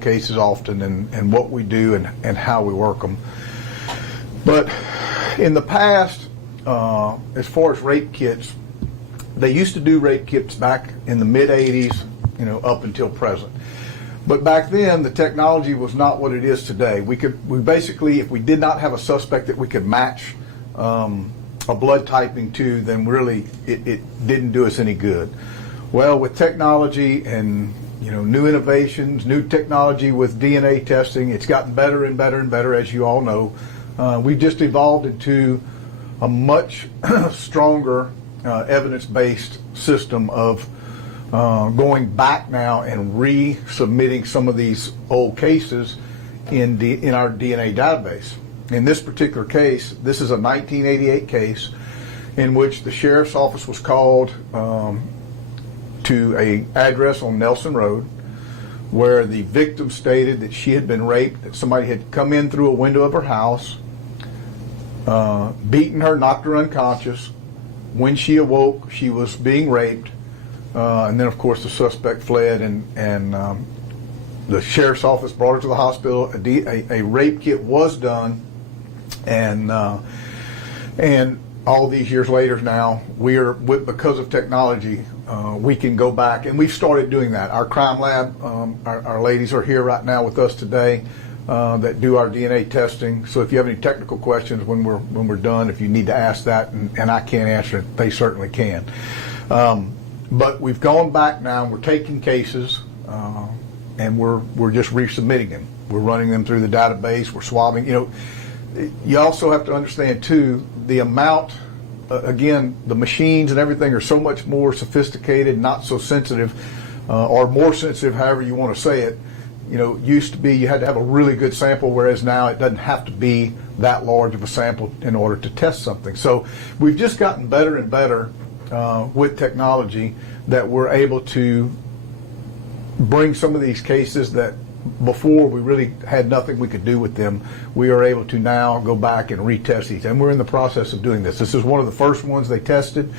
cases often and what we do and how we work them. But in the past, as far as rape kits, they used to do rape kits back in the mid-'80s, up until present. But back then, the technology was not what it is today. We basically, if we did not have a suspect that we could match a blood typing to, then really it didn't do us any good. Well, with technology and new innovations, new technology with DNA testing, it's gotten better and better and better, as you all know. We've just evolved into a much stronger evidence-based system of going back now and resubmitting some of these old cases in our DNA database. In this particular case, this is a 1988 case in which the sheriff's office was called to an address on Nelson Road, where the victim stated that she had been raped, that somebody had come in through a window of her house, beaten her, knocked her unconscious. When she awoke, she was being raped, and then of course the suspect fled, and the sheriff's office brought her to the hospital. A rape kit was done, and all these years later now, because of technology, we can go back, and we've started doing that. Our crime lab, our ladies are here right now with us today that do our DNA testing. So if you have any technical questions when we're done, if you need to ask that, and I can't answer it, they certainly can. But we've gone back now, and we're taking cases, and we're just resubmitting them. We're running them through the database. We're swabbing. You also have to understand too, the amount. Again, the machines and everything are so much more sophisticated, not so sensitive, or more sensitive, however you want to say it. Used to be you had to have a really good sample, whereas now it doesn't have to be that large of a sample in order to test something. So we've just gotten better and better with technology, that we're able to bring some of these cases that before we really had nothing we could do with them. We are able to now go back and retest these, and we're in the process of doing this. This is one of the first ones they tested,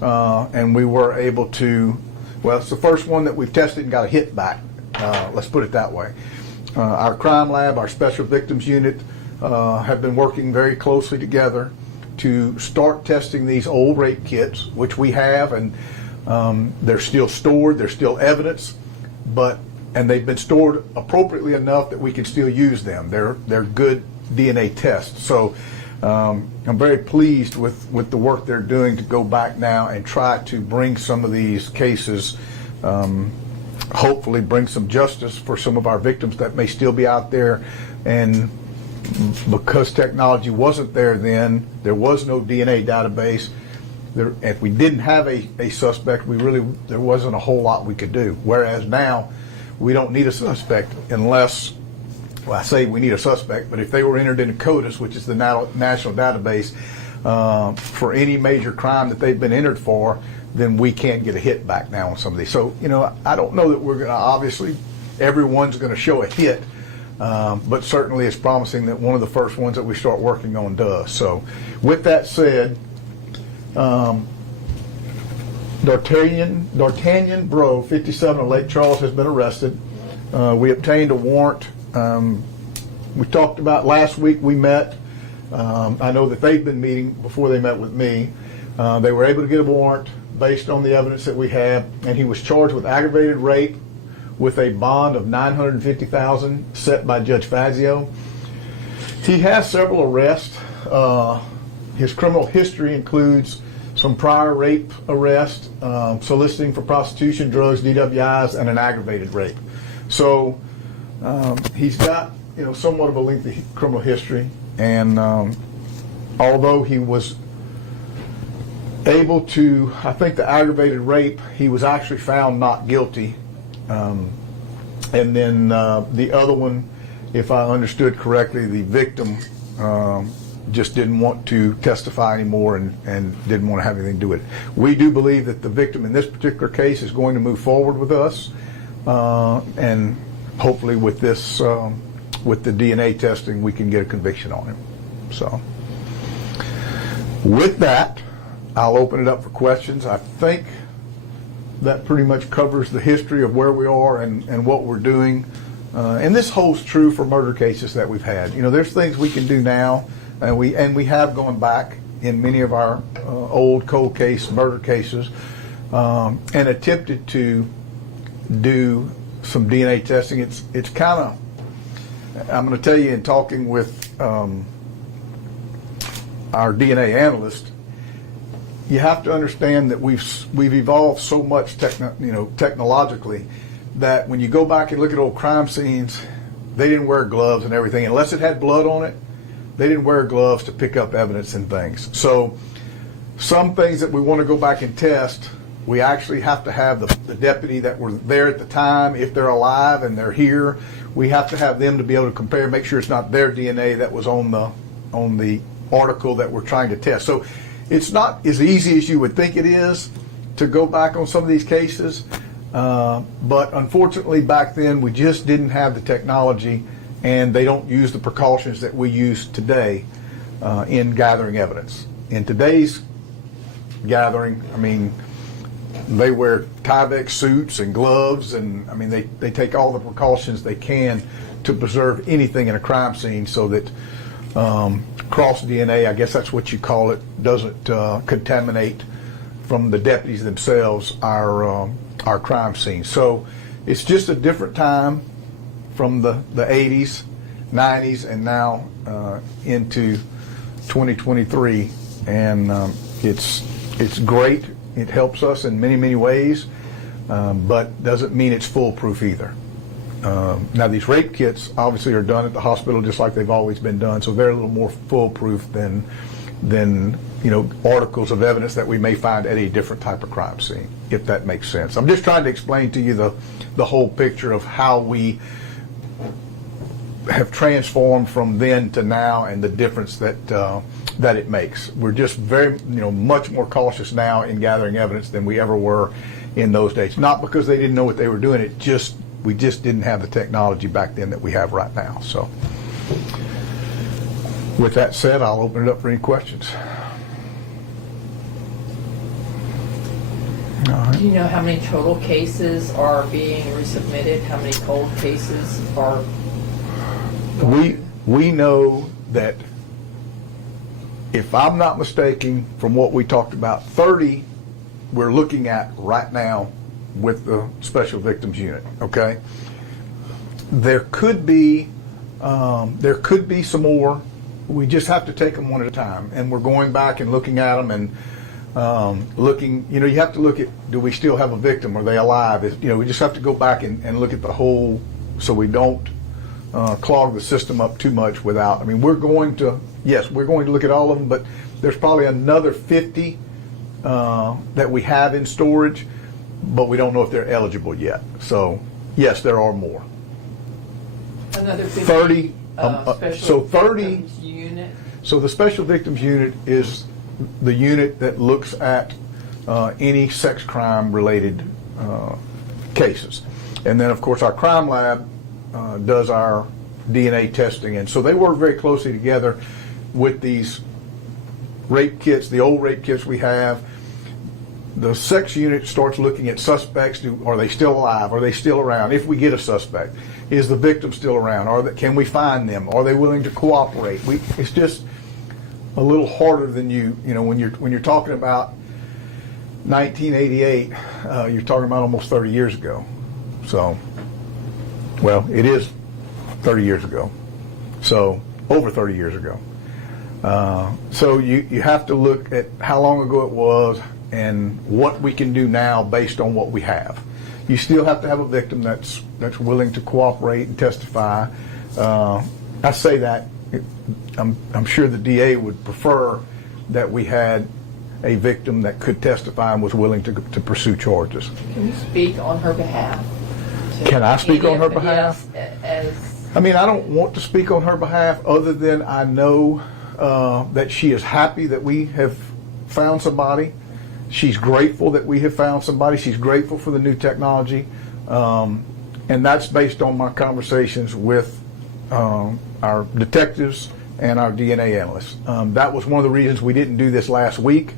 and we were able to, well, it's the first one that we've tested and got a hit back. Let's put it that way. Our crime lab, our special victims unit have been working very closely together to start testing these old rape kits, which we have, and they're still stored, they're still evidence, and they've been stored appropriately enough that we can still use them. They're good DNA tests. So I'm very pleased with the work they're doing to go back now and try to bring some of these cases, hopefully bring some justice for some of our victims that may still be out there. And because technology wasn't there then, there was no DNA database. If we didn't have a suspect, there wasn't a whole lot we could do. Whereas now, we don't need a suspect unless, well, I say we need a suspect, but if they were entered into CODIS, which is the national database, for any major crime that they've been entered for, then we can't get a hit back now on some of these. So, I don't know that we're going to, obviously, everyone's going to show a hit, but certainly it's promising that one of the first ones that we start working on does. So, with that said, D'Artagnan Bro, 57 of Lake Charles, has been arrested. We obtained a warrant. We talked about last week, we met. I know that they've been meeting before they met with me. They were able to get a warrant based on the evidence that we have, and he was charged with aggravated rape with a bond of $950,000 set by Judge Fazio. He has several arrests. His criminal history includes some prior rape arrests, soliciting for prostitution, drugs, DWIs, and an aggravated rape. So he's got somewhat of a lengthy criminal history, and although he was able to, I think the aggravated rape, he was actually found not guilty, and then the other one, if I understood correctly, the victim just didn't want to testify anymore and didn't want to have anything to do with it. We do believe that the victim in this particular case is going to move forward with us, and hopefully with this, with the DNA testing, we can get a conviction on him. So, with that, I'll open it up for questions. I think that pretty much covers the history of where we are and what we're doing. and this holds true for murder cases that we've had. There's things we can do now, and we have gone back in many of our old cold case murder cases and attempted to do some DNA testing. It's kind of, I'm going to tell you, in talking with our DNA analyst, you have to understand that we've evolved so much technologically, that when you go back and look at old crime scenes, they didn't wear gloves and everything. Unless it had blood on it, they didn't wear gloves to pick up evidence and things. So some things that we want to go back and test, we actually have to have the deputy that were there at the time, if they're alive and they're here, we have to have them to be able to compare, make sure it's not their DNA that was on the article that we're trying to test. So it's not as easy as you would think it is to go back on some of these cases, but unfortunately back then we just didn't have the technology, and they don't use the precautions that we use today in gathering evidence. In today's gathering, they wear Tyvek suits and gloves, and they take all the precautions they can to preserve anything in a crime scene so that cross DNA, I guess that's what you call it, doesn't contaminate from the deputies themselves our crime scene. So it's just a different time from the 80s, 90s, and now into 2023, and it's great. It helps us in many, many ways, but doesn't mean it's foolproof either. Now, these rape kits obviously are done at the hospital just like they've always been done, so they're a little more foolproof than articles of evidence that we may find at a different type of crime scene, if that makes sense. I'm just trying to explain to you the whole picture of how we have transformed from then to now and the difference that it makes. We're just very, much more cautious now in gathering evidence than we ever were in those days. Not because they didn't know what they were doing, we just didn't have the technology back then that we have right now. So with that said, I'll open it up for any questions. All right. Do you know how many total cases are being resubmitted? How many cold cases are we know that, if I'm not mistaken, from what we talked about, 30 we're looking at right now with the Special Victims Unit. Okay, there could be some more. We just have to take them one at a time, and we're going back and looking at them and looking. You have to look at, do we still have a victim? Are they alive? We just have to go back and look at the whole, so we don't clog the system up too much without. We're going to look at all of them, but there's probably another 50 that we have in storage, but we don't know if they're eligible yet. So yes, there are more. Another 50, 30. Special 30 Victims Unit. So the Special Victims Unit is the unit that looks at any sex crime related cases, and then of course our crime lab does our DNA testing, and so they work very closely together with these rape kits, the old rape kits we have. The sex unit starts looking at suspects. Are they still alive? Are they still around? If we get a suspect, is the victim still around? Can we find them? Are they willing to cooperate? It's just a little harder than when you're talking about 1988. You're talking about almost 30 years ago. So, well, it is 30 years ago. So over 30 years ago. So you have to look at how long ago it was and what we can do now based on what we have. You still have to have a victim that's willing to cooperate and testify. I say that I'm sure the DA would prefer that we had a victim that could testify and was willing to pursue charges. Can you speak on her behalf? Can I speak on her behalf? Yes, I don't want to speak on her behalf, other than I know that she is happy that we have found somebody. She's grateful that we have found somebody. She's grateful for the new technology. And that's based on my conversations with our detectives and our DNA analysts. That was one of the reasons we didn't do this last week.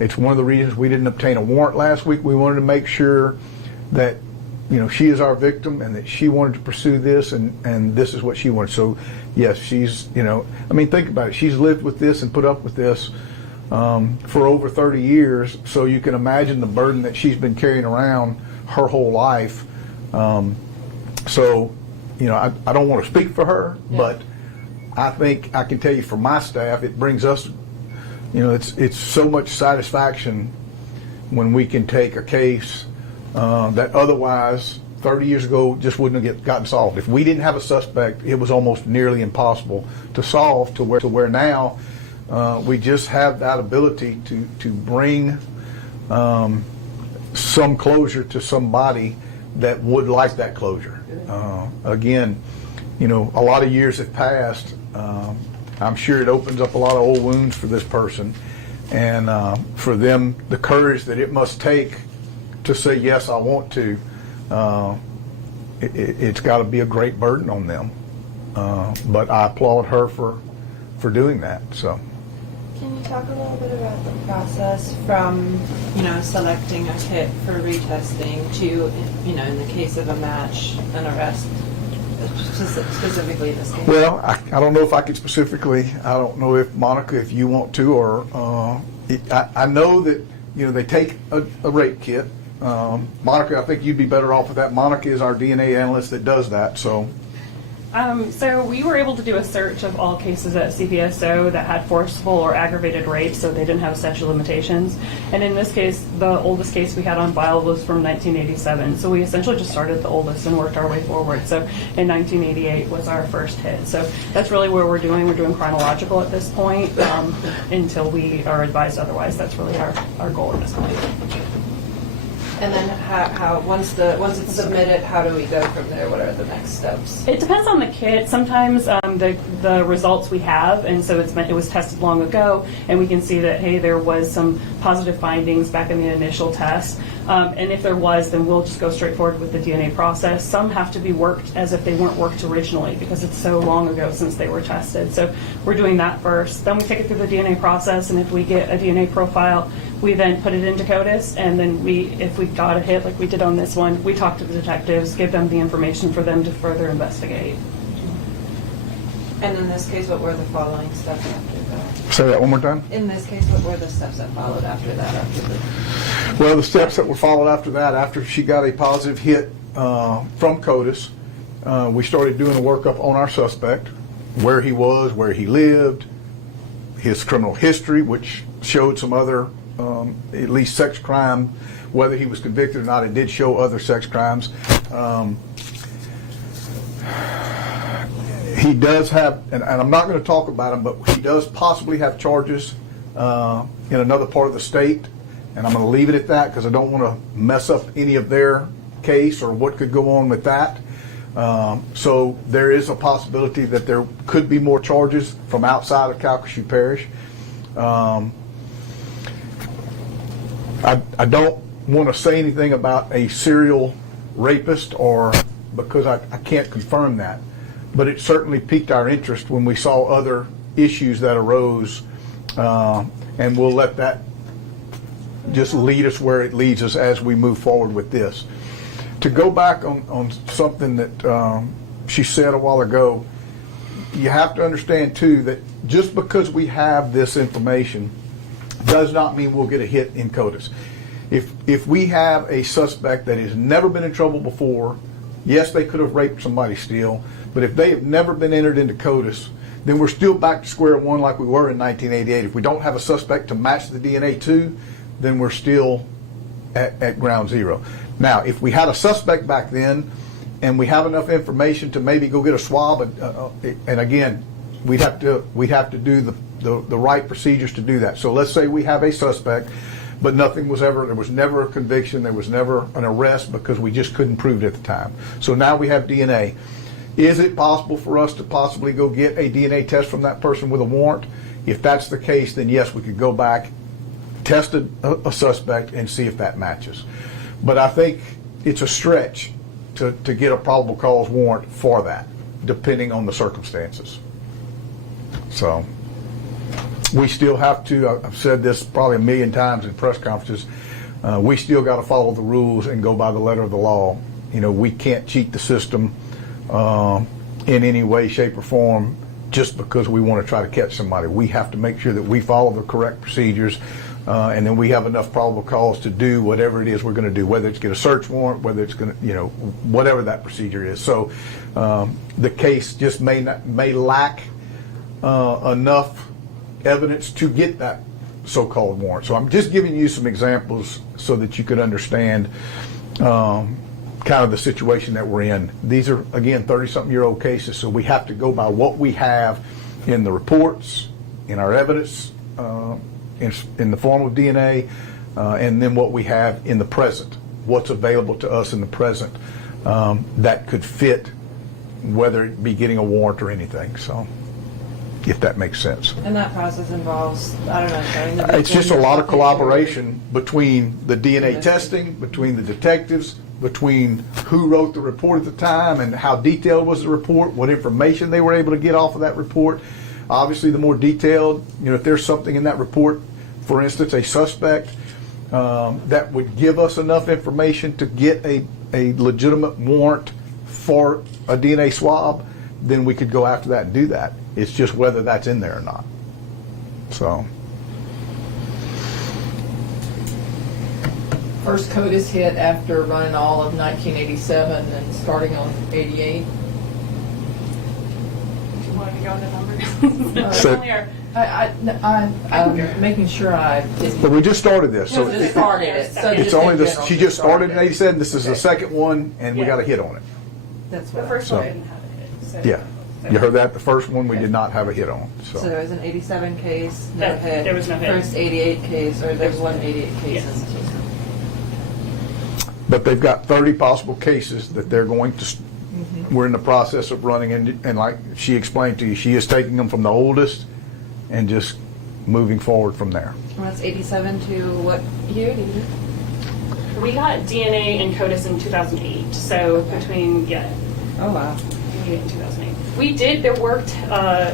It's one of the reasons we didn't obtain a warrant last week. We wanted to make sure that she is our victim and that she wanted to pursue this and this is what she wanted. So yes, she's, think about it. She's lived with this and put up with this for over 30 years. So you can imagine the burden that she's been carrying around her whole life. So, I don't want to speak for her, but I think I can tell you for my staff, it brings us, it's so much satisfaction when we can take a case that otherwise 30 years ago just wouldn't have gotten solved. If we didn't have a suspect, it was almost nearly impossible to solve to where now we just have that ability to bring some closure to somebody that would like that closure. Again, a lot of years have passed. I'm sure it opens up a lot of old wounds for this person, and for them, the courage that it must take to say, yes, I want to, it's got to be a great burden on them. But I applaud her for doing that. So. Can you talk a little bit about the process from, selecting a hit for retesting to, in the case of a match, an arrest, specifically in this case? Well, I don't know if I could specifically. I don't know if Monica, if you want to, or I know that they take a rape kit. Monica, I think you'd be better off with that. Monica is our DNA analyst that does that. So we were able to do a search of all cases at CPSO that had forcible or aggravated rape, so they didn't have a statute of limitations. And in this case, the oldest case we had on file was from 1987. So we essentially just started the oldest and worked our way forward. So in 1988 was our first hit. So that's really where we're doing. We're doing chronological at this point until we are advised otherwise. That's really our goal at this point. And then how once it's submitted, how do we go from there? What are the next steps? It depends on the kit. Sometimes the results we have, and so it was tested long ago, and we can see that, hey, there was some positive findings back in the initial test. And if there was, then we'll just go straight forward with the DNA process. Some have to be worked as if they weren't worked originally because it's so long ago since they were tested. So we're doing that first. Then we take it through the DNA process, and if we get a DNA profile, we then put it into CODIS, and then if we got a hit like we did on this one, we talk to the detectives, give them the information for them to further investigate. And in this case, what were the following steps after that? Say that one more time. In this case, what were the steps that followed after that? Well, the steps that were followed after that, after she got a positive hit from CODIS, we started doing a workup on our suspect, where he was, where he lived, his criminal history, which showed some other, at least sex crime, whether he was convicted or not. It did show other sex crimes. He does have, and I'm not going to talk about him, but he does possibly have charges in another part of the state, and I'm going to leave it at that because I don't want to mess up any of their case or what could go on with that. So there is a possibility that there could be more charges from outside of Calcasieu Parish. I don't want to say anything about a serial rapist or because I can't confirm that. But it certainly piqued our interest when we saw other issues that arose, and we'll let that just lead us where it leads us as we move forward with this. To go back on something that she said a while ago, you have to understand too that just because we have this information does not mean we'll get a hit in CODIS. If we have a suspect that has never been in trouble before, yes, they could have raped somebody still, but if they have never been entered into CODIS, then we're still back to square one like we were in 1988. If we don't have a suspect to match the DNA to, then we're still at ground zero. Now, if we had a suspect back then and we have enough information to maybe go get a swab, and again, we'd have to do the right procedures to do that. So let's say we have a suspect, but there was never a conviction, there was never an arrest because we just couldn't prove it at the time. So now we have DNA. Is it possible for us to possibly go get a DNA test from that person with a warrant? If that's the case, then yes, we could go back, test a suspect, and see if that matches. But I think it's a stretch to get a probable cause warrant for that, depending on the circumstances. So we still have to, I've said this probably a million times in press conferences, we still got to follow the rules and go by the letter of the law. we can't cheat the system in any way, shape, or form just because we want to try to catch somebody. We have to make sure that we follow the correct procedures, and then we have enough probable cause to do whatever it is we're going to do, whether it's get a search warrant, whether it's going to, whatever that procedure is. So the case just may lack enough evidence to get that so-called warrant. So I'm just giving you some examples so that you could understand kind of the situation that we're in. These are, again, 30-something-year-old cases, so we have to go by what we have in the reports, in our evidence, in the form of DNA, and then what we have in the present, what's available to us in the present that could fit, whether it be getting a warrant or anything. So, if that makes sense. And that process involves, I don't know, showing the It's just a victim lot of something or- collaboration between the DNA testing, between the detectives, between who wrote the report at the time and how detailed was the report, what information they were able to get off of that report. Obviously, the more detailed, if there's something in that report, for instance, a suspect, that would give us enough information to get a legitimate warrant for a DNA swab, then we could go after that and do that. It's just whether that's in there or not. So. First CODIS hit after running all of 1987 and starting on 88. Do you want to go into numbers? So- I'm making sure I didn't. But we just started this, so Just started it. So it's just only in this. general, She just started in it. '87. This is the second one, and we Yeah. got a hit on it. That's The what. first So- one didn't have it. So, Yeah, you heard that. The first one we did not have a hit on. So there was an 87 case, no That- hit. there was no hit. First 88 case, or there's one 88 case. Yes. But they've got 30 possible cases that they're going to. We're in the process of running, and like she explained to you, she is taking them from the oldest and just moving forward from there. Well, that's 87 to what year? Do you know? We got DNA and CODIS in 2008. So between, Oh, wow. 2008 and 2008. There were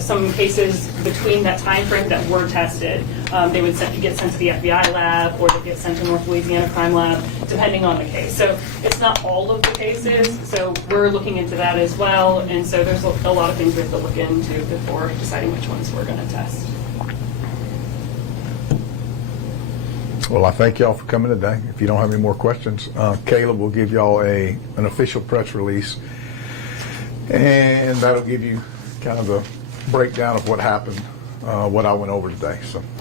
some cases between that time frame that were tested. They would get sent to the FBI lab, or they'd get sent to North Louisiana Crime Lab, depending on the case. So it's not all of the cases, so we're looking into that as well. And so there's a lot of things we have to look into before deciding which ones we're going to test. Well, I thank y'all for coming today. If you don't have any more questions, Caleb will give y'all an official press release, and that'll give you kind of a breakdown of what happened, what I went over today. So.